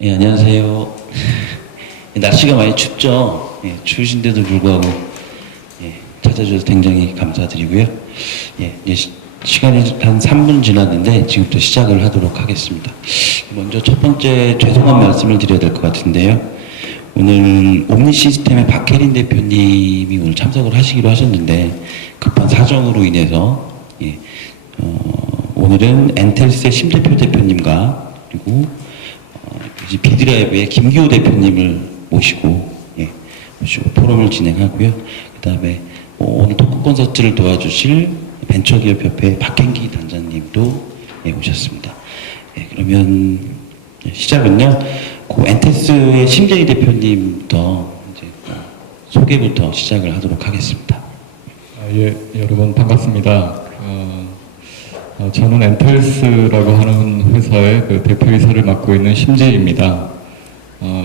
예, 안녕하세요. 날씨가 많이 춥죠? 예, 추우신데도 불구하고 예, 찾아주셔서 굉장히 감사드리고요. 예, 이제 시간이 한 3분 지났는데 지금부터 시작을 하도록 하겠습니다. 먼저 첫 번째 죄송한 말씀을 드려야 될 것 같은데요. 오늘 옴니 시스템의 박혜린 대표님이 오늘 참석을 하시기로 하셨는데 급한 사정으로 인해서 오늘은 엔텔스의 심대표 대표님과 그리고 비드라이브의 김기호 대표님을 모시고 토론을 진행하고요. 그 다음에 오늘 토크 콘서트를 도와주실 벤처기업협회 박행기 단장님도 오셨습니다. 그러면 시작은요. 엔텔스의 심재희 대표님부터 이제 소개부터 시작을 하도록 하겠습니다. 여러분 반갑습니다. 저는 엔텔스라고 하는 회사의 그 대표이사를 맡고 있는 심재희입니다.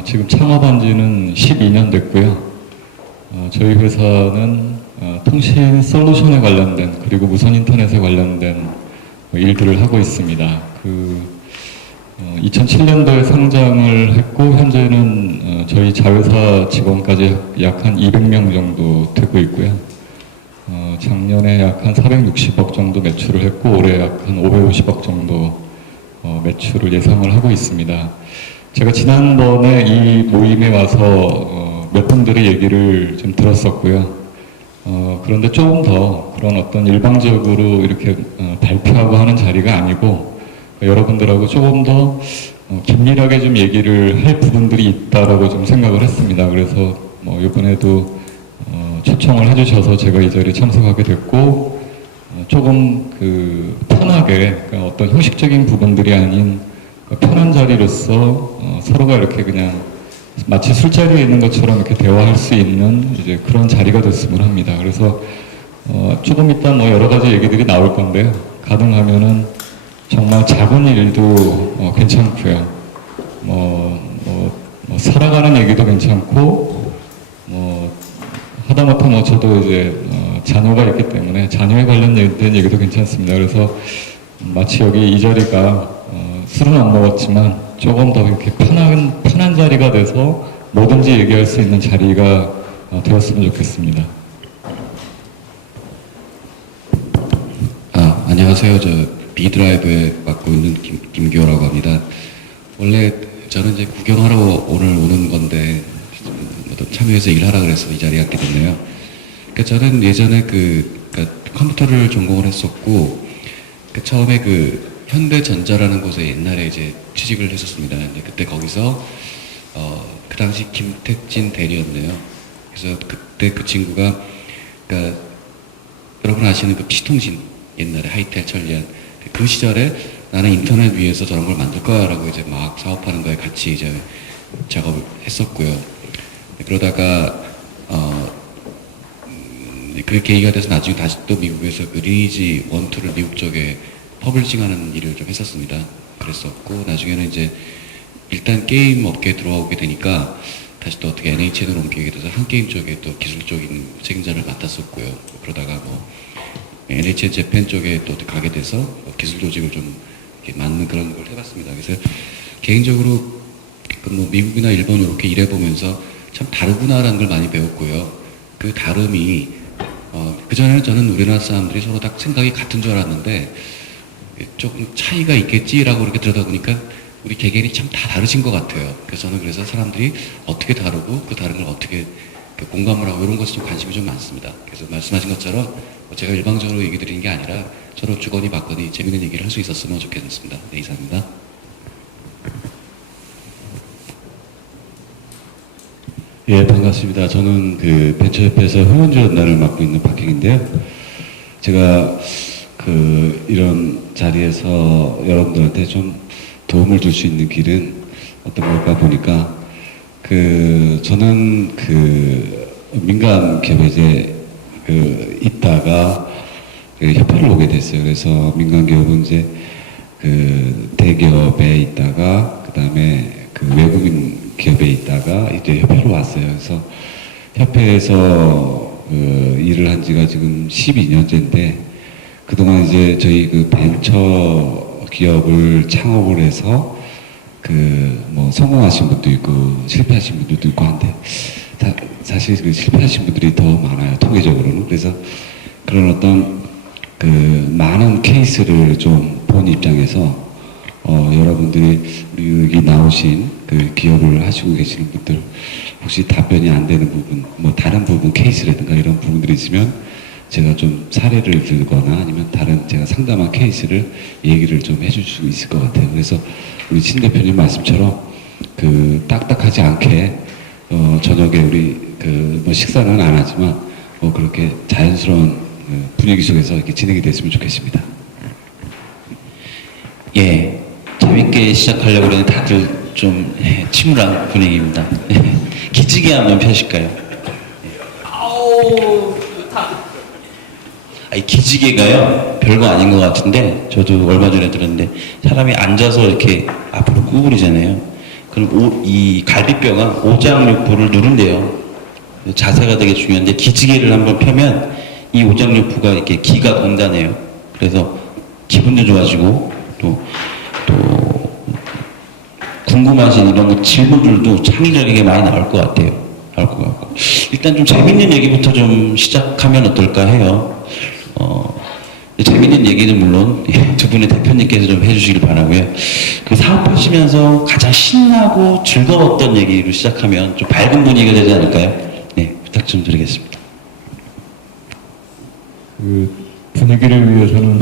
지금 창업한 지는 12년 됐고요. 저희 회사는 통신 솔루션에 관련된 그리고 무선 인터넷에 관련된 일들을 하고 있습니다. 2007년도에 상장을 했고 현재는 저희 자회사 직원까지 약 한 200명 정도 되고 있고요. 작년에 약 한 460억 정도 매출을 했고 올해 약 한 550억 정도 매출을 예상을 하고 있습니다. 제가 지난번에 이 모임에 와서 몇 분들의 얘기를 좀 들었었고요. 그런데 조금 더 그런 어떤 일방적으로 이렇게 발표하고 하는 자리가 아니고 여러분들하고 조금 더 긴밀하게 좀 얘기를 할 부분들이 있다라고 좀 생각을 했습니다. 그래서 이번에도 초청을 해주셔서 제가 이 자리에 참석하게 됐고 조금 편하게 어떤 형식적인 부분들이 아닌 편한 자리로서 서로가 이렇게 그냥 마치 술자리에 있는 것처럼 이렇게 대화할 수 있는 이제 그런 자리가 됐으면 합니다. 그래서 조금 이따 여러 가지 얘기들이 나올 건데요. 가능하면은 정말 작은 일도 괜찮고요. 살아가는 얘기도 괜찮고 하다못해 저도 이제 자녀가 있기 때문에 자녀에 관련된 얘기도 괜찮습니다. 그래서 마치 여기 이 자리가 술은 안 먹었지만 조금 더 이렇게 편한 자리가 돼서 뭐든지 얘기할 수 있는 자리가 되었으면 좋겠습니다. 안녕하세요. 저 비드라이브에 맡고 있는 김기호라고 합니다. 원래 저는 이제 구경하러 오늘 오는 건데 참여해서 일하라 그래서 이 자리에 왔게 됐네요. 그러니까 저는 예전에 그러니까 컴퓨터를 전공을 했었고 처음에 현대전자라는 곳에 옛날에 이제 취직을 했었습니다. 그때 거기서 그 당시 김택진 대리였네요. 그래서 그때 그 친구가 그러니까 여러분 아시는 피시통신 옛날에 하이텔 천리안 그 시절에 나는 인터넷 위에서 저런 걸 만들 거야 라고 이제 막 사업하는 거에 같이 이제 작업을 했었고요. 그러다가 그 계기가 돼서 나중에 다시 또 미국에서 리니지 1, 2를 미국 쪽에 퍼블리싱하는 일을 좀 했었습니다. 그랬었고 나중에는 이제 일단 게임 업계에 들어오게 되니까 다시 또 어떻게 NHN으로 옮기게 돼서 한 게임 쪽에 또 기술적인 책임자를 맡았었고요. 그러다가 NHN 재팬 쪽에 또 가게 돼서 기술 조직을 좀 이렇게 맡는 그런 걸 해봤습니다. 그래서 개인적으로 미국이나 일본 이렇게 일해보면서 참 다르구나라는 걸 많이 배웠고요. 그 다름이 그전에는 저는 우리나라 사람들이 서로 다 생각이 같은 줄 알았는데 조금 차이가 있겠지라고 이렇게 들여다보니까 우리 개개인이 참 다 다르신 것 같아요. 그래서 저는 그래서 사람들이 어떻게 다르고 그 다른 걸 어떻게 공감을 하고 이런 것에 좀 관심이 좀 많습니다. 그래서 말씀하신 것처럼 제가 일방적으로 얘기 드리는 게 아니라 서로 주거니 받거니 재밌는 얘기를 할 수 있었으면 좋겠습니다. 네, 이상입니다. 예, 반갑습니다. 저는 벤처협회에서 회원지원단을 맡고 있는 박행인데요. 제가 이런 자리에서 여러분들한테 좀 도움을 줄 수 있는 길은 어떤 걸까 보니까 저는 민간 기업에 있다가 협회를 오게 됐어요. 그래서 민간 기업은 이제 대기업에 있다가 그 다음에 외국인 기업에 있다가 이제 협회로 왔어요. 그래서 협회에서 일을 한 지가 지금 12년째인데 그동안 이제 저희 벤처 기업을 창업을 해서 그 뭐 성공하신 분도 있고 실패하신 분들도 있고 한데 사실 그 실패하신 분들이 더 많아요, 통계적으로는. 그래서 그런 어떤 그 많은 케이스를 좀 본 입장에서 여러분들이 우리 여기 나오신 그 기업을 하시고 계시는 분들 혹시 답변이 안 되는 부분, 뭐 다른 부분 케이스라든가 이런 부분들이 있으면 제가 좀 사례를 들거나 아니면 다른 제가 상담한 케이스를 얘기를 좀 해줄 수 있을 것 같아요. 그래서 우리 신 대표님 말씀처럼 그 딱딱하지 않게 저녁에 우리 그 뭐 식사는 안 하지만 그렇게 자연스러운 분위기 속에서 이렇게 진행이 됐으면 좋겠습니다. 예, 재밌게 시작하려고 그러는데 다들 좀 침울한 분위기입니다. 기지개 한번 펴실까요? 아우, 좋다. 이 기지개가요, 별거 아닌 것 같은데, 저도 얼마 전에 들었는데, 사람이 앉아서 이렇게 앞으로 구부리잖아요. 그럼 이 갈비뼈가 오장육부를 누른대요. 자세가 되게 중요한데, 기지개를 한번 펴면, 이 오장육부가 이렇게 기가 돈다네요. 그래서 기분도 좋아지고, 또 궁금하신 이런 질문들도 창의적이게 많이 나올 것 같아요. 나올 것 같고. 일단 좀 재밌는 얘기부터 좀 시작하면 어떨까 해요. 재밌는 얘기는 물론 두 분의 대표님께서 좀 해주시길 바라고요. 그 사업하시면서 가장 신나고 즐거웠던 얘기로 시작하면 좀 밝은 분위기가 되지 않을까요? 네, 부탁 좀 드리겠습니다. 그 분위기를 위해서는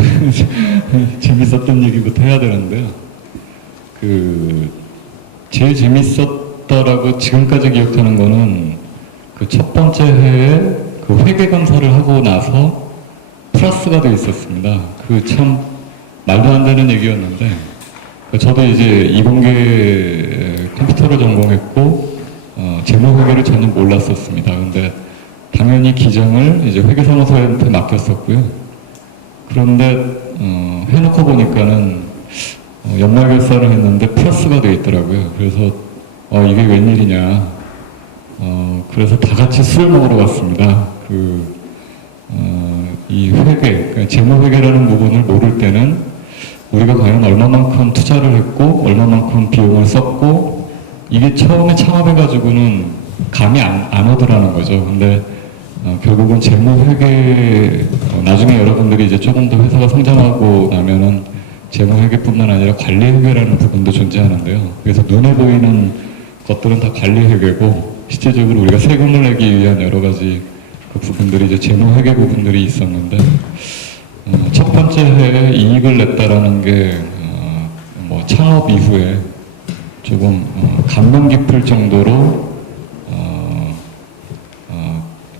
재밌었던 얘기부터 해야 되는데요. 그 제일 재밌었다라고 지금까지 기억하는 거는 그 첫 번째 해에 그 회계 검사를 하고 나서 플러스가 돼 있었습니다. 그 참 말도 안 되는 얘기였는데 저도 이제 이공계 컴퓨터를 전공했고 재무회계를 전혀 몰랐었습니다. 근데 당연히 기장을 이제 회계사무소한테 맡겼었고요. 그런데 해놓고 보니까는 연말 결산을 했는데 플러스가 돼 있더라고요. 그래서 이게 웬일이냐. 그래서 다 같이 술을 먹으러 갔습니다. 이 회계, 그러니까 재무회계라는 부분을 모를 때는 우리가 과연 얼마만큼 투자를 했고 얼마만큼 비용을 썼고 이게 처음에 창업해가지고는 감이 안 오더라는 거죠. 근데 결국은 재무회계, 나중에 여러분들이 이제 조금 더 회사가 성장하고 나면은 재무회계뿐만 아니라 관리회계라는 부분도 존재하는데요. 그래서 눈에 보이는 것들은 다 관리회계고 실제적으로 우리가 세금을 내기 위한 여러 가지 그 부분들이 이제 재무회계 부분들이 있었는데 첫 번째 해에 이익을 냈다라는 게 뭐 창업 이후에 조금 감명 깊을 정도로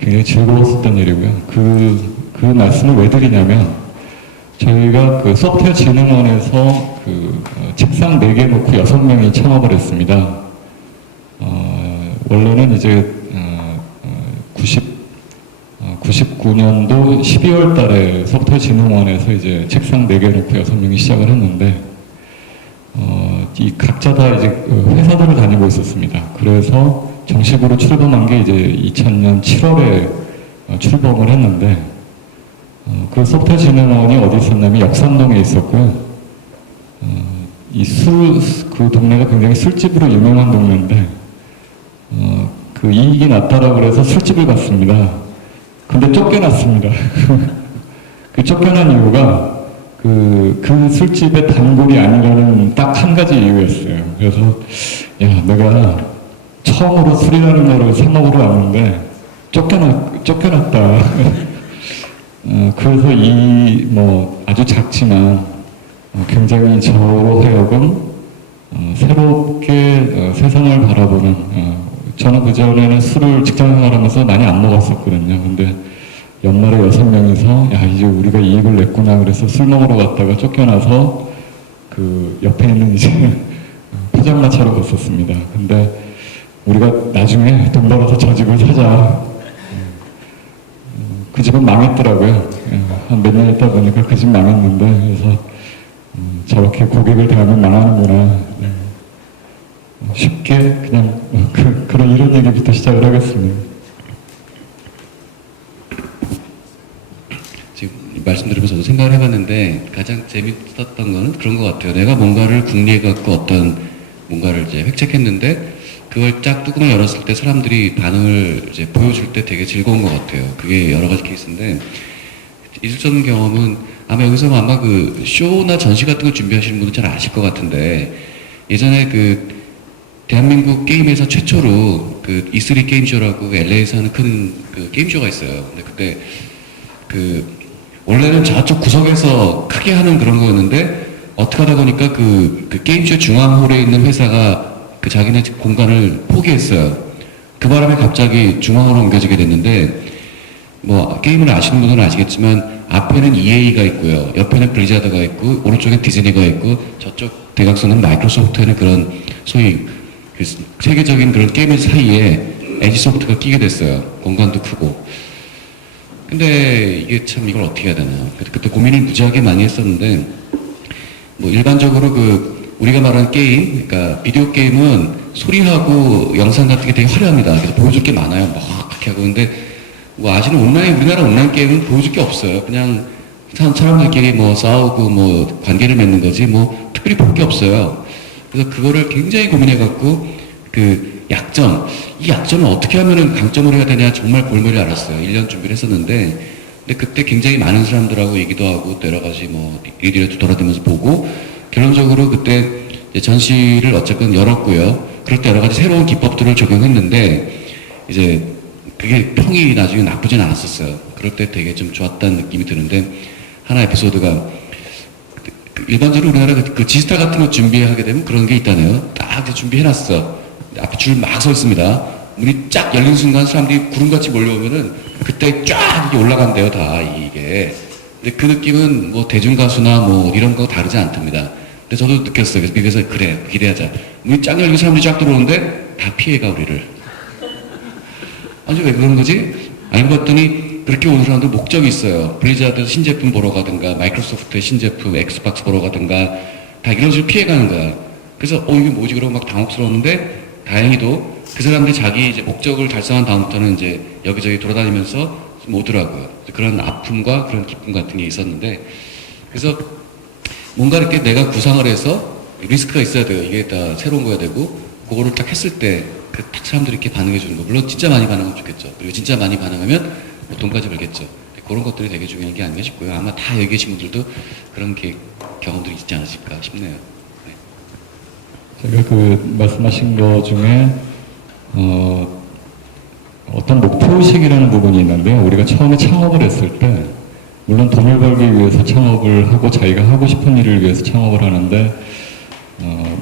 굉장히 즐거웠었던 일이고요. 그 말씀을 왜 드리냐면 저희가 그 소프트웨어 진흥원에서 책상 4개 놓고 6명이 창업을 했습니다. 원래는 이제 99년도 12월 달에 소프트웨어 진흥원에서 이제 책상 4개 놓고 6명이 시작을 했는데 이 각자 다 이제 회사들을 다니고 있었습니다. 그래서 정식으로 출범한 게 이제 2000년 7월에 출범을 했는데 그 소프트웨어 진흥원이 어디 있었냐면 역삼동에 있었고요. 그 동네가 굉장히 술집으로 유명한 동네인데 그 이익이 났다라고 그래서 술집을 갔습니다. 근데 쫓겨났습니다. 그 쫓겨난 이유가 그 술집의 단골이 아니라는 딱 한 가지 이유였어요. 그래서 야, 내가 처음으로 술이라는 거를 사 먹으러 왔는데 쫓겨났다. 그래서 이 뭐 아주 작지만 굉장히 저로 하여금 새롭게 세상을 바라보는 저는 그전에는 술을 직장생활하면서 많이 안 먹었었거든요. 근데 연말에 6명이서 야 이제 우리가 이익을 냈구나 그래서 술 먹으러 갔다가 쫓겨나서 그 옆에 있는 이제 포장마차로 갔었습니다. 근데 우리가 나중에 돈 벌어서 저 집을 사자. 그 집은 망했더라고요. 한 몇 년 있다 보니까 그 집 망했는데 그래서 저렇게 고객을 대하면 망하는구나. 쉽게 그냥 그런 이런 얘기부터 시작을 하겠습니다. 지금 말씀 들으면서 저도 생각을 해봤는데 가장 재밌었던 거는 그런 것 같아요. 내가 뭔가를 궁리해갖고 어떤 뭔가를 이제 획책했는데 그걸 쫙 뚜껑을 열었을 때 사람들이 반응을 이제 보여줄 때 되게 즐거운 것 같아요. 그게 여러 가지 케이스인데 있을 수 없는 경험은 아마 여기서 아마 그 쇼나 전시 같은 거 준비하시는 분은 잘 아실 것 같은데 예전에 그 대한민국 게임회사 최초로 그 E3 게임쇼라고 LA에서 하는 큰 그 게임쇼가 있어요. 근데 그때 그 원래는 저쪽 구석에서 크게 하는 그런 거였는데 어떻게 하다 보니까 그 게임쇼 중앙홀에 있는 회사가 그 자기네 공간을 포기했어요. 그 바람에 갑자기 중앙으로 옮겨지게 됐는데 뭐 게임을 아시는 분들은 아시겠지만 앞에는 EA가 있고요. 옆에는 블리자드가 있고 오른쪽엔 디즈니가 있고 저쪽 대각선은 마이크로소프트에는 그런 소위 그 세계적인 그런 게임 사이에 에지소프트가 끼게 됐어요. 공간도 크고. 근데 이게 참 이걸 어떻게 해야 되나. 그때 고민을 무지하게 많이 했었는데 뭐 일반적으로 그 우리가 말하는 게임, 그러니까 비디오 게임은 소리하고 영상 같은 게 되게 화려합니다. 그래서 보여줄 게 많아요. 막 그렇게 하고. 근데 뭐 아시는 우리나라 온라인 게임은 보여줄 게 없어요. 그냥 사람들끼리 뭐 싸우고 뭐 관계를 맺는 거지 뭐 특별히 볼 게 없어요. 그래서 그거를 굉장히 고민해갖고 그 약점, 이 약점을 어떻게 하면은 강점으로 해야 되냐 정말 골머리 알았어요. 1년 준비를 했었는데 근데 그때 굉장히 많은 사람들하고 얘기도 하고 또 여러 가지 뭐 이리저리 돌아다니면서 보고 결론적으로 그때 이제 전시를 어쨌든 열었고요. 그럴 때 여러 가지 새로운 기법들을 적용했는데 이제 그게 평이 나중에 나쁘진 않았었어요. 그럴 때 되게 좀 좋았다는 느낌이 드는데 하나 에피소드가 일반적으로 우리나라 그 지스타 같은 거 준비하게 되면 그런 게 있다네요. 딱 이제 준비해놨어. 앞에 줄 막 서 있습니다. 문이 쫙 열린 순간 사람들이 구름같이 몰려오면은 그때 쫙 이게 올라간대요, 다 이게. 근데 그 느낌은 뭐 대중가수나 뭐 이런 거 다르지 않답니다. 근데 저도 느꼈어요. 그래서 그래, 기대하자. 문이 쫙 열리고 사람들이 쫙 들어오는데 다 피해가 우리를. 아니, 왜 그런 거지? 알고 봤더니 그렇게 오는 사람들 목적이 있어요. 블리자드 신제품 보러 가든가, 마이크로소프트의 신제품, 엑스박스 보러 가든가, 다 이런 식으로 피해가는 거야. 그래서, 이게 뭐지? 그러고 막 당혹스러웠는데, 다행히도 그 사람들이 자기 이제 목적을 달성한 다음부터는 이제 여기저기 돌아다니면서 좀 오더라고요. 그런 아픔과 그런 기쁨 같은 게 있었는데, 그래서 뭔가 이렇게 내가 구상을 해서 리스크가 있어야 돼요. 이게 다 새로운 거야 되고, 그거를 딱 했을 때, 그 딱 사람들이 이렇게 반응해 주는 거. 물론 진짜 많이 반응하면 좋겠죠. 그리고 진짜 많이 반응하면 뭐 돈까지 벌겠죠. 그런 것들이 되게 중요한 게 아닌가 싶고요. 아마 다 여기 계신 분들도 그런 경험들이 있지 않으실까 싶네요. 네. 제가 그 말씀하신 것 중에 어떤 목표의식이라는 부분이 있는데 우리가 처음에 창업을 했을 때 물론 돈을 벌기 위해서 창업을 하고 자기가 하고 싶은 일을 위해서 창업을 하는데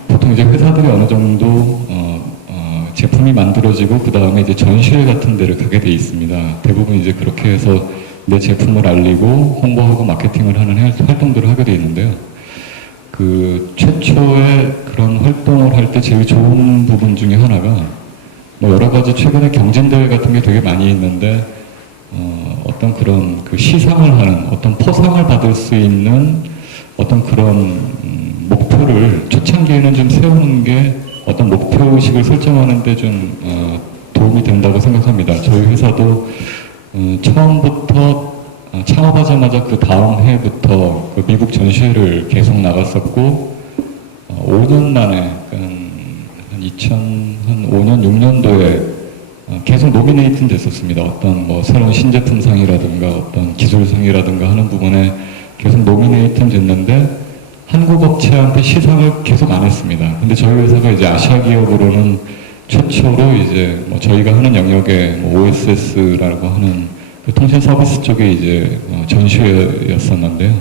보통 이제 회사들이 어느 정도 제품이 만들어지고 그 다음에 이제 전시회 같은 데를 가게 돼 있습니다. 대부분 이제 그렇게 해서 내 제품을 알리고 홍보하고 마케팅을 하는 활동들을 하게 돼 있는데요. 그 최초에 그런 활동을 할 때 제일 좋은 부분 중에 하나가 뭐 여러 가지 최근에 경진대회 같은 게 되게 많이 있는데 어떤 그런 그 시상을 하는 어떤 포상을 받을 수 있는 어떤 그런 목표를 초창기에는 좀 세우는 게 어떤 목표의식을 설정하는데 좀 도움이 된다고 생각합니다. 저희 회사도 처음부터 창업하자마자 그 다음 해부터 그 미국 전시회를 계속 나갔었고 5년 만에 한 2005년 6년도에 계속 노미네이트 됐었습니다. 어떤 뭐 새로운 신제품상이라든가 어떤 기술상이라든가 하는 부분에 계속 노미네이트 됐는데 한국 업체한테 시상을 계속 안 했습니다. 근데 저희 회사가 이제 아시아 기업으로는 최초로 이제 뭐 저희가 하는 영역에 뭐 OSS라고 하는 그 통신 서비스 쪽에 이제 전시회였었는데요.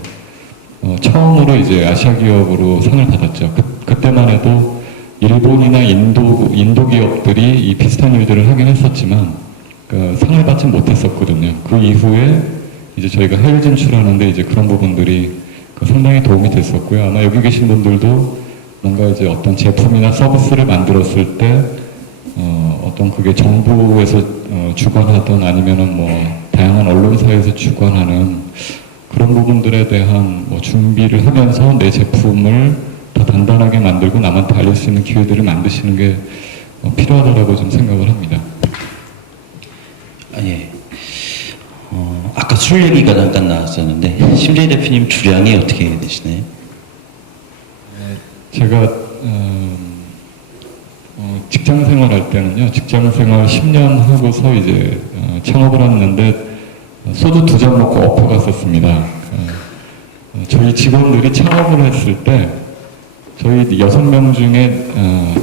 처음으로 이제 아시아 기업으로 상을 받았죠. 그때만 해도 일본이나 인도 기업들이 이 비슷한 일들을 하긴 했었지만 그 상을 받지 못했었거든요. 그 이후에 이제 저희가 해외 진출하는데 이제 그런 부분들이 상당히 도움이 됐었고요. 아마 여기 계신 분들도 뭔가 이제 어떤 제품이나 서비스를 만들었을 때 어떤 그게 정부에서 주관하던 아니면은 뭐 다양한 언론사에서 주관하는 그런 부분들에 대한 뭐 준비를 하면서 내 제품을 더 단단하게 만들고 남한테 알릴 수 있는 기회들을 만드시는 게 필요하다고 좀 생각을 합니다. 예. 아까 술 얘기가 잠깐 나왔었는데 심재희 대표님 주량이 어떻게 되시나요? 제가 직장 생활할 때는요, 직장 생활 10년 하고서 이제 창업을 했는데 소주 2잔 먹고 엎어 갔었습니다. 저희 직원들이 창업을 했을 때 저희 6명 중에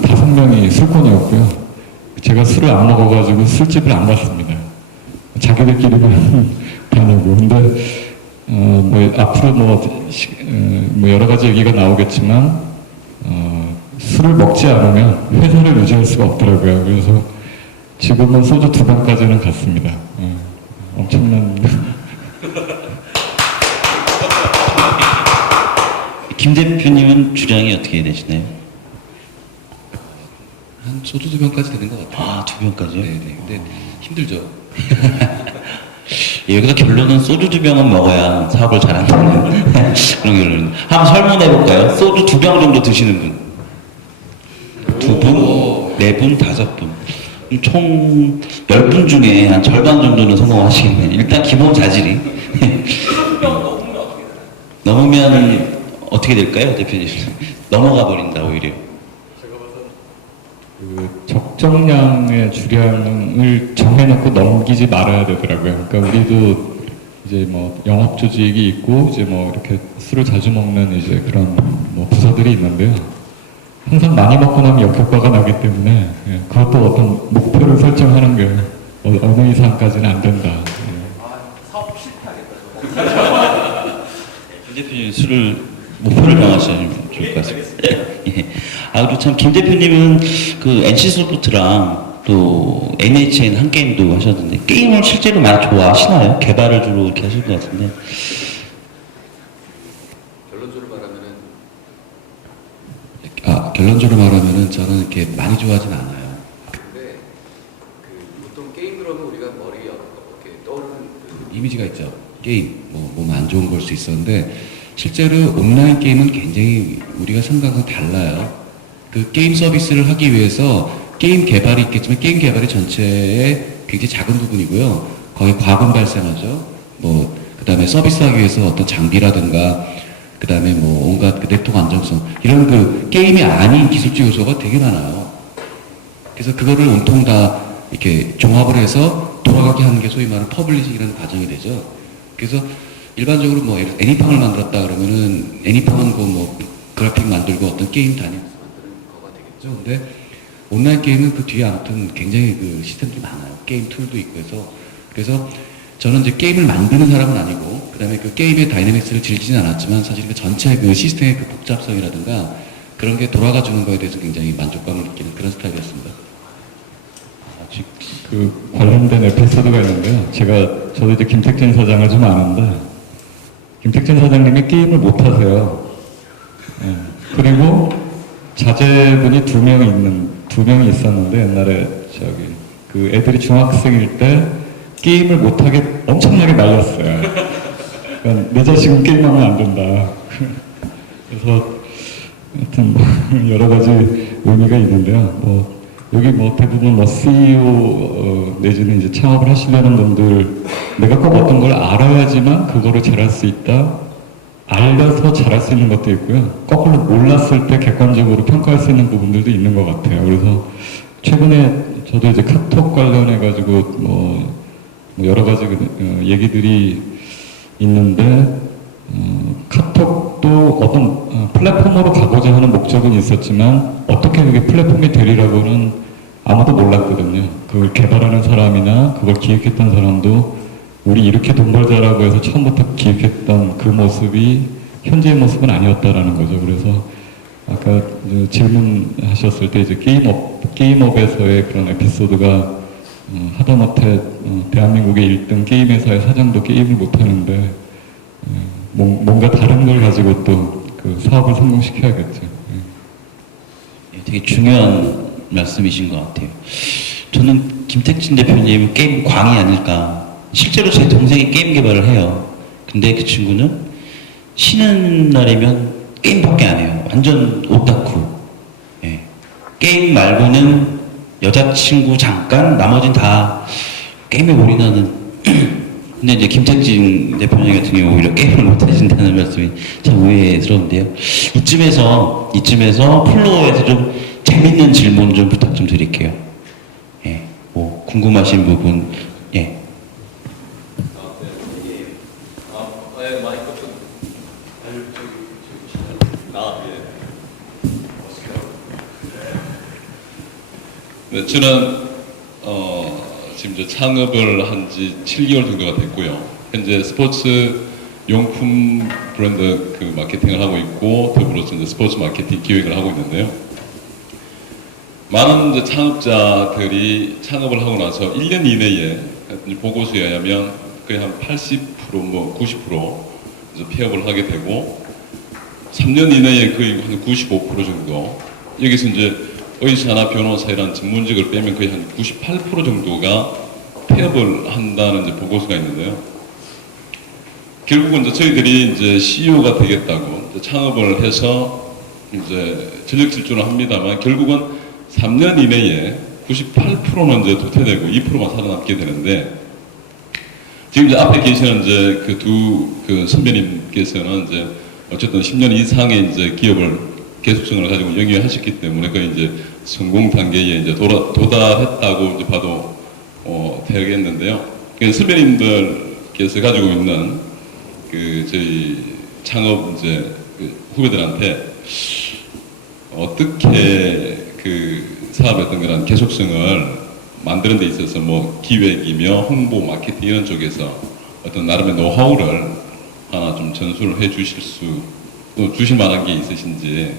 5명이 술꾼이었고요. 제가 술을 안 먹어가지고 술집을 안 갔습니다. 자기들끼리만 다니고. 근데 뭐 앞으로 뭐 여러 가지 얘기가 나오겠지만 술을 먹지 않으면 회사를 유지할 수가 없더라고요. 그래서 지금은 소주 2병까지는 갔습니다. 엄청난. 김 대표님은 주량이 어떻게 되시나요? 한 소주 2병까지 되는 것 같아요. 아, 2병까지요? 네네. 근데 힘들죠. 예, 여기서 결론은 소주 2병은 먹어야 사업을 잘한다는 그런 결론. 한번 설문해볼까요? 소주 2병 정도 드시는 분. 2분, 4분, 5분. 총 10분 중에 한 절반 정도는 성공하시겠네요. 일단 기본 자질이. 넘으면 어떻게 될까요, 대표님? 넘어가 버린다, 오히려. 그 적정량의 주량을 정해놓고 넘기지 말아야 되더라고요. 그러니까 우리도 이제 뭐 영업 조직이 있고 이제 뭐 이렇게 술을 자주 먹는 이제 그런 뭐 부서들이 있는데요. 항상 많이 먹고 나면 역효과가 나기 때문에 그것도 어떤 목표를 설정하는 게 어느 이상까지는 안 된다. 김 대표님 술을 목표를 정하시면 좋을 것 같습니다. 예. 아, 그리고 참, 김 대표님은 그 NC소프트랑 또 NHN 한 게임도 하셨는데, 게임을 실제로 많이 좋아하시나요? 개발을 주로 이렇게 하실 것 같은데. 결론적으로 말하면은 저는 이렇게 많이 좋아하진 않아요. 근데 보통 게임 그러면 우리가 머리에 이렇게 떠오르는 이미지가 있죠. 게임, 몸 안 좋은 걸 수 있었는데 실제로 온라인 게임은 굉장히 우리가 생각하고 달라요. 그 게임 서비스를 하기 위해서 게임 개발이 있겠지만 게임 개발이 전체의 굉장히 작은 부분이고요. 거의 과금 발생하죠. 그 다음에 서비스하기 위해서 어떤 장비라든가 그 다음에 온갖 그 네트워크 안정성 이런 그 게임이 아닌 기술적 요소가 되게 많아요. 그래서 그거를 온통 다 이렇게 종합을 해서 돌아가게 하는 게 소위 말하는 퍼블리싱이라는 과정이 되죠. 그래서 일반적으로 애니팡을 만들었다 그러면은 애니팡은 그래픽 만들고 어떤 게임 단위 만드는 거가 되겠죠. 근데 온라인 게임은 그 뒤에 아무튼 굉장히 그 시스템들이 많아요. 게임 툴도 있고 해서 그래서 저는 이제 게임을 만드는 사람은 아니고 그 다음에 그 게임의 다이내믹스를 즐기지는 않았지만 사실 그 전체 그 시스템의 그 복잡성이라든가 그런 게 돌아가 주는 거에 대해서 굉장히 만족감을 느끼는 그런 스타일이었습니다. 아직 그 관련된 에피소드가 있는데요. 저도 이제 김택진 사장을 좀 아는데 김택진 사장님이 게임을 못 하세요. 예. 그리고 자제분이 2명이 있었는데 옛날에 그 애들이 중학생일 때 게임을 못하게 엄청나게 말렸어요. 그러니까 내 자식은 게임하면 안 된다. 그래서 하여튼 여러 가지 의미가 있는데요. 여기 대부분 CEO 내지는 이제 창업을 하시려는 분들 내가 꼭 어떤 걸 알아야지만 그거를 잘할 수 있다. 알려서 잘할 수 있는 것도 있고요. 거꾸로 몰랐을 때 객관적으로 평가할 수 있는 부분들도 있는 것 같아요. 그래서 최근에 저도 이제 카톡 관련해가지고 여러 가지 얘기들이 있는데 카톡도 어떤 플랫폼으로 가고자 하는 목적은 있었지만 어떻게 그게 플랫폼이 되리라고는 아무도 몰랐거든요. 그걸 개발하는 사람이나 그걸 기획했던 사람도 우리 이렇게 돈 벌자라고 해서 처음부터 기획했던 그 모습이 현재의 모습은 아니었다라는 거죠. 그래서 아까 질문하셨을 때 이제 게임업에서의 그런 에피소드가 하다못해 대한민국의 1등 게임 회사의 사장도 게임을 못하는데 뭔가 다른 걸 가지고 또 그 사업을 성공시켜야겠죠. 예, 되게 중요한 말씀이신 것 같아요. 저는 김택진 대표님 게임 광이 아닐까. 실제로 제 동생이 게임 개발을 해요. 근데 그 친구는 쉬는 날이면 게임밖에 안 해요. 완전 오타쿠. 예. 게임 말고는 여자친구 잠깐, 나머진 다 게임에 올인하는. 근데 이제 김택진 대표님 같은 경우 오히려 게임을 못 하신다는 말씀이 참 의외스러운데요. 이쯤에서 플로어에서 좀 재밌는 질문 좀 부탁 좀 드릴게요. 예, 뭐 궁금하신 부분, 예. 네, 저는 지금 이제 창업을 한 지 7개월 정도가 됐고요. 현재 스포츠 용품 브랜드 그 마케팅을 하고 있고 더불어서 이제 스포츠 마케팅 기획을 하고 있는데요. 많은 이제 창업자들이 창업을 하고 나서 1년 이내에 보고서에 의하면 거의 한 80%, 뭐 90% 이제 폐업을 하게 되고 3년 이내에 거의 한 95% 정도 여기서 이제 의사나 변호사이라는 전문직을 빼면 거의 한 98% 정도가 폐업을 한다는 이제 보고서가 있는데요. 결국은 이제 저희들이 이제 CEO가 되겠다고 이제 창업을 해서 이제 전력 질주를 합니다만 결국은 3년 이내에 98%는 이제 도태되고 2%만 살아남게 되는데 지금 이제 앞에 계시는 이제 그 두 선배님께서는 이제 어쨌든 10년 이상의 이제 기업을 계속성을 가지고 영위하셨기 때문에 그 이제 성공 단계에 이제 도달했다고 이제 봐도 되겠는데요. 그 선배님들께서 가지고 있는 그 저희 창업 이제 그 후배들한테 어떻게 그 사업의 어떤 그런 계속성을 만드는 데 있어서 뭐 기획이며 홍보, 마케팅 이런 쪽에서 어떤 나름의 노하우를 하나 좀 전수를 해 주실 또 주실 만한 게 있으신지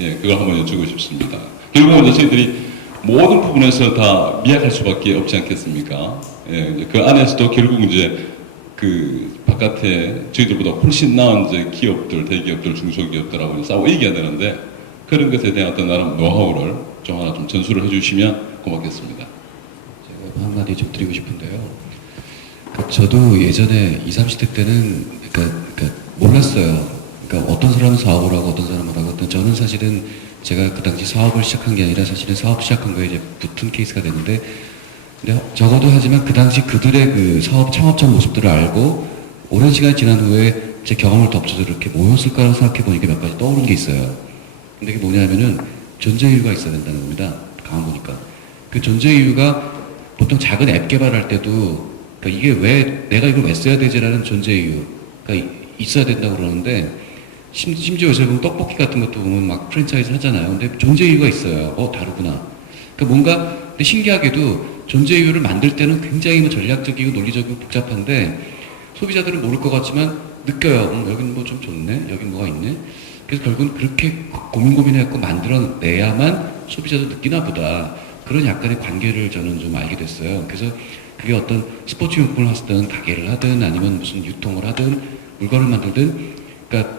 예, 그걸 한번 여쭈고 싶습니다. 결국은 이제 저희들이 모든 부분에서 다 미약할 수밖에 없지 않겠습니까? 예, 그 안에서도 결국 이제 그 바깥에 저희들보다 훨씬 나은 이제 기업들, 대기업들, 중소기업들하고 싸워 이겨야 되는데 그런 것에 대한 어떤 나름 노하우를 좀 하나 좀 전수를 해주시면 고맙겠습니다. 제가 한마디 좀 드리고 싶은데요. 저도 예전에 20, 30대 때는 그러니까 몰랐어요. 그러니까 어떤 사람은 사업을 하고 어떤 사람은 하고 저는 사실은 제가 그 당시 사업을 시작한 게 아니라 사실은 사업 시작한 거에 이제 붙은 케이스가 됐는데 근데 적어도 하지만 그 당시 그들의 그 사업 창업자 모습들을 알고 오랜 시간이 지난 후에 제 경험을 덧붙여서 이렇게 뭐였을 까라고 생각해 보니까 몇 가지 떠오른 게 있어요. 근데 그게 뭐냐면은 존재 이유가 있어야 된다는 겁니다. 가만 보니까 그 존재 이유가 보통 작은 앱 개발할 때도 그러니까 이게 왜 내가 이걸 왜 써야 되지라는 존재 이유가 있어야 된다고 그러는데 심지어 요새 보면 떡볶이 같은 것도 보면 막 프랜차이즈 하잖아요. 근데 존재 이유가 있어요. 다르구나. 그러니까 뭔가 근데 신기하게도 존재 이유를 만들 때는 굉장히 뭐 전략적이고 논리적이고 복잡한데 소비자들은 모를 것 같지만 느껴요. 여긴 뭐 좀 좋네. 여긴 뭐가 있네. 그래서 결국은 그렇게 고민해갖고 만들어내야만 소비자도 느끼나 보다. 그런 약간의 관계를 저는 좀 알게 됐어요. 그래서 그게 어떤 스포츠 용품을 하든 가게를 하든 아니면 무슨 유통을 하든 물건을 만들든 그러니까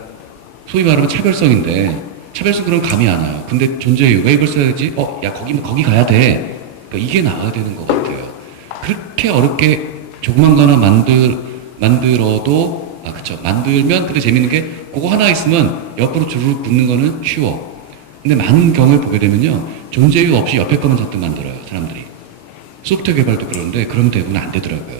소위 말하면 차별성인데 차별성 그런 감이 안 와요. 근데 존재 이유 왜 이걸 써야 되지? 야 거기 가야 돼. 그러니까 이게 나와야 되는 것 같아요. 그렇게 어렵게 조그만 거 하나 만들어도 그쵸. 만들면 근데 재밌는 게 그거 하나 있으면 옆으로 주르륵 붙는 거는 쉬워. 근데 많은 경우를 보게 되면요. 존재 이유 없이 옆에 거만 잔뜩 만들어요. 사람들이. 소프트웨어 개발도 그러는데 그러면 대부분 안 되더라고요.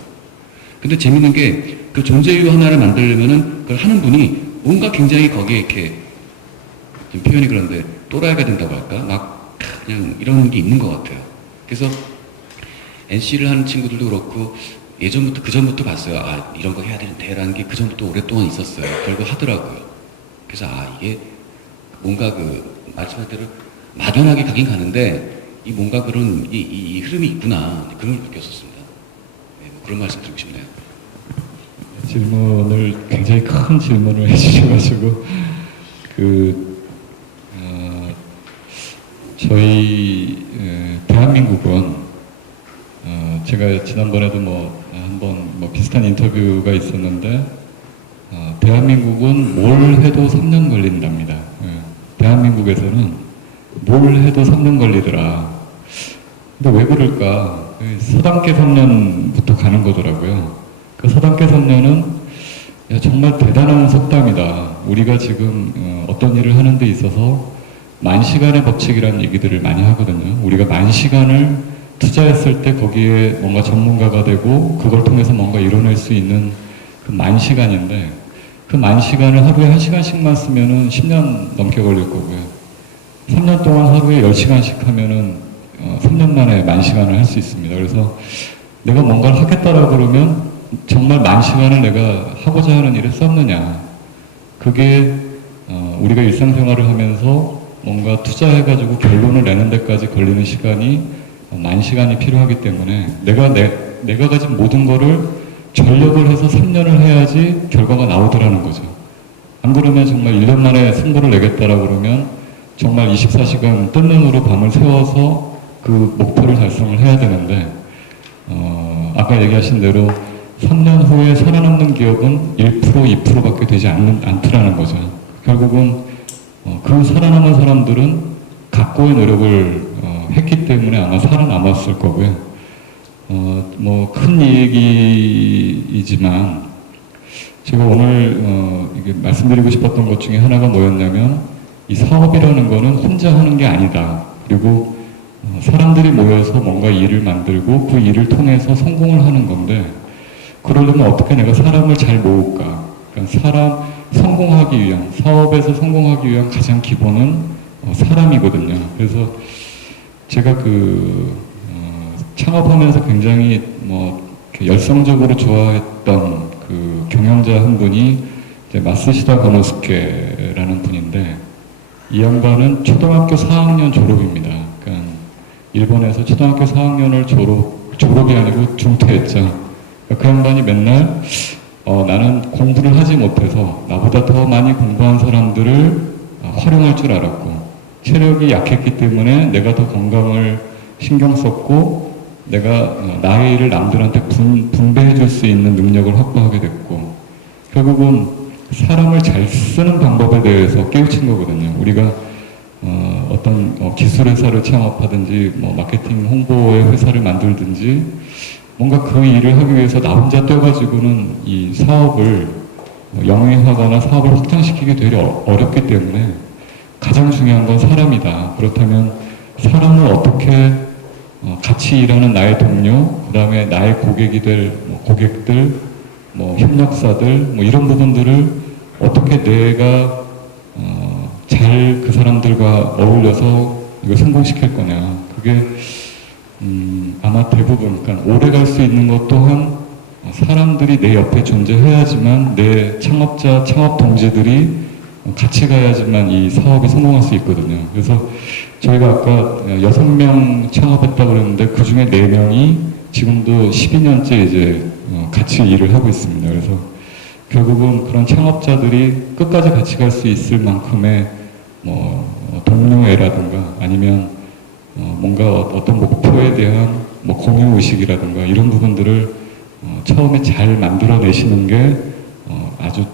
근데 재밌는 게 그 존재 이유 하나를 만들려면은 그걸 하는 분이 뭔가 굉장히 거기에 이렇게 좀 표현이 그런데 또라이가 된다고 할까? 막 그냥 이런 게 있는 것 같아요. 그래서 NC를 하는 친구들도 그렇고 예전부터 그전부터 봤어요. 이런 거 해야 되는데라는 게 그전부터 오랫동안 있었어요. 결국 하더라고요. 그래서 이게 뭔가 그 말씀한 대로 막연하게 가긴 가는데 이 뭔가 그런 이 흐름이 있구나 그런 걸 느꼈었습니다. 네, 뭐 그런 말씀 드리고 싶네요. 질문을 굉장히 큰 질문을 해주셔가지고 저희 대한민국은 제가 지난번에도 한번 비슷한 인터뷰가 있었는데 대한민국은 뭘 해도 3년 걸린답니다. 대한민국에서는 뭘 해도 3년 걸리더라. 근데 왜 그럴까? 서당계 3년부터 가는 거더라고요. 그 서당계 3년은 정말 대단한 속담이다. 우리가 지금 어떤 일을 하는 데 있어서 만시간의 법칙이라는 얘기들을 많이 하거든요. 우리가 만시간을 투자했을 때 거기에 뭔가 전문가가 되고 그걸 통해서 뭔가 이뤄낼 수 있는 그 만시간인데 그 만시간을 하루에 1시간씩만 쓰면은 10년 넘게 걸릴 거고요. 3년 동안 하루에 10시간씩 하면은 3년 만에 10,000시간을 할 수 있습니다. 그래서 내가 뭔가를 하겠다라고 그러면 정말 10,000시간을 내가 하고자 하는 일에 썼느냐. 그게 우리가 일상생활을 하면서 뭔가 투자해가지고 결론을 내는 데까지 걸리는 시간이 10,000시간이 필요하기 때문에 내가 가진 모든 거를 전력을 해서 3년을 해야지 결과가 나오더라는 거죠. 안 그러면 정말 1년 만에 승부를 내겠다라고 그러면 정말 24시간 뜬 눈으로 밤을 새워서 그 목표를 달성을 해야 되는데, 아까 얘기하신 대로 3년 후에 살아남는 기업은 1%, 2%밖에 되지 않더라는 거죠. 결국은 그 살아남은 사람들은 각고의 노력을 했기 때문에 아마 살아남았을 거고요. 뭐 큰 얘기이지만 제가 오늘 이게 말씀드리고 싶었던 것 중에 하나가 뭐였냐면, 이 사업이라는 거는 혼자 하는 게 아니다. 그리고 사람들이 모여서 뭔가 일을 만들고 그 일을 통해서 성공을 하는 건데, 그러려면 어떻게 내가 사람을 잘 모을까? 그러니까 사람 성공하기 위한, 사업에서 성공하기 위한 가장 기본은 사람이거든요. 그래서 제가 창업하면서 굉장히 이렇게 열성적으로 좋아했던 그 경영자 한 분이 이제 마스시다 거노스케라는 분인데, 이 양반은 초등학교 4학년 졸업입니다. 그러니까 일본에서 초등학교 4학년을 졸업이 아니고 중퇴했죠. 그 양반이 맨날 나는 공부를 하지 못해서 나보다 더 많이 공부한 사람들을 활용할 줄 알았고, 체력이 약했기 때문에 내가 더 건강을 신경 썼고, 내가 나의 일을 남들한테 분배해 줄 수 있는 능력을 확보하게 됐고, 결국은 사람을 잘 쓰는 방법에 대해서 깨우친 거거든요. 우리가 어떤 기술 회사를 창업하든지 마케팅 홍보의 회사를 만들든지 뭔가 그 일을 하기 위해서 나 혼자 뛰어가지고는 이 사업을 영위하거나 사업을 확장시키기 되게 어렵기 때문에 가장 중요한 건 사람이다. 그렇다면 사람을 어떻게 같이 일하는 나의 동료, 그 다음에 나의 고객이 될 고객들, 협력사들, 이런 부분들을 어떻게 내가 잘 그 사람들과 어울려서 이걸 성공시킬 거냐. 그게 아마 대부분, 그러니까 오래 갈 수 있는 것 또한 사람들이 내 옆에 존재해야지만, 내 창업 동지들이 같이 가야지만 이 사업이 성공할 수 있거든요. 그래서 저희가 아까 6명 창업했다고 그랬는데 그 중에 4명이 지금도 12년째 이제 같이 일을 하고 있습니다. 그래서 결국은 그런 창업자들이 끝까지 같이 갈 수 있을 만큼의 동료애라든가 아니면 뭔가 어떤 목표에 대한 공유 의식이라든가 이런 부분들을 처음에 잘 만들어내시는 게 아주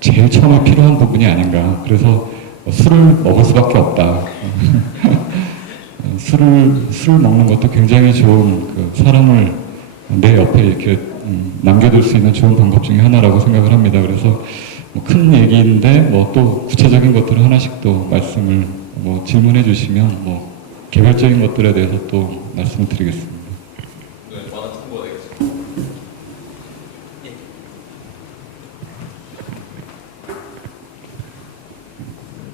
제일 처음에 필요한 부분이 아닌가. 그래서 술을 먹을 수밖에 없다. 술을 먹는 것도 굉장히 좋은 사람을 내 옆에 이렇게 남겨둘 수 있는 좋은 방법 중에 하나라고 생각을 합니다. 그래서 큰 얘기인데 또 구체적인 것들을 하나씩 또 말씀을 질문해 주시면 개별적인 것들에 대해서 또 말씀을 드리겠습니다. 네, 많은 참고가 되겠습니다.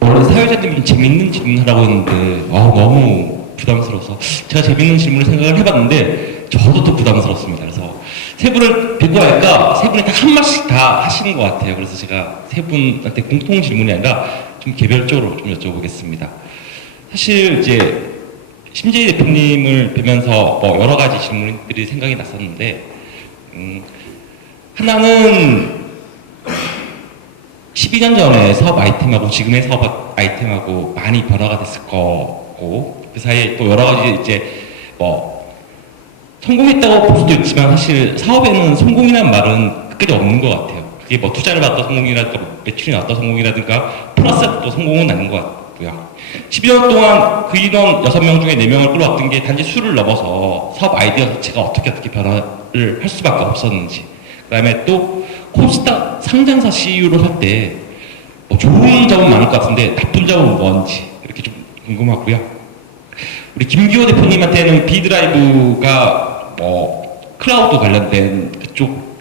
원래 사회자님이 재밌는 질문하라고 했는데 너무 부담스러워서 제가 재밌는 질문을 생각을 해봤는데 저도 또 부담스럽습니다. 그래서 세 분을 뵙고 하니까 세 분이 다 한 말씩 다 하시는 것 같아요. 그래서 제가 세 분한테 공통 질문이 아니라 좀 개별적으로 좀 여쭤보겠습니다. 사실 이제 심재희 대표님을 뵈면서 여러 가지 질문들이 생각이 났었는데, 하나는 12년 전에 사업 아이템하고 지금의 사업 아이템하고 많이 변화가 됐을 거고, 그 사이에 또 여러 가지 이제 성공했다고 볼 수도 있지만 사실 사업에는 성공이라는 말은 끝까지 없는 것 같아요. 그게 투자를 받다 성공이라든가 매출이 나왔다 성공이라든가 플러스가 또 성공은 아닌 것 같고요. 12년 동안 그 인원 6명 중에 4명을 끌어왔던 게 단지 수를 넘어서 사업 아이디어 자체가 어떻게 변화를 할 수밖에 없었는지, 그 다음에 또 코스닥 상장사 CEO를 할 때 좋은 점은 많을 것 같은데 나쁜 점은 뭔지 이렇게 좀 궁금하고요. 우리 김기호 대표님한테는 비드라이브가 클라우드 관련된 그쪽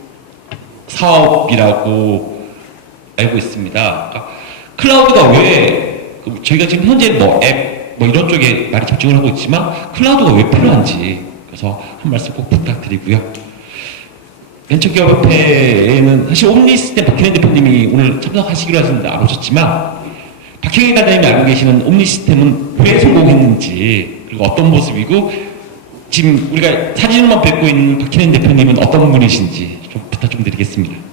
사업이라고 알고 있습니다. 그러니까 클라우드가 왜 저희가 지금 현재 뭐 앱, 뭐 이런 쪽에 많이 집중을 하고 있지만 클라우드가 왜 필요한지 그래서 한 말씀 꼭 부탁드리고요. 벤처기업협회에는 사실 옴니시스템 박현희 대표님이 오늘 참석하시기로 하셨는데 안 오셨지만 박현희 단장님이 알고 계시는 옴니시스템은 왜 성공했는지 그리고 어떤 모습이고 지금 우리가 사진으로만 뵙고 있는 박현희 대표님은 어떤 분이신지 좀 부탁 좀 드리겠습니다.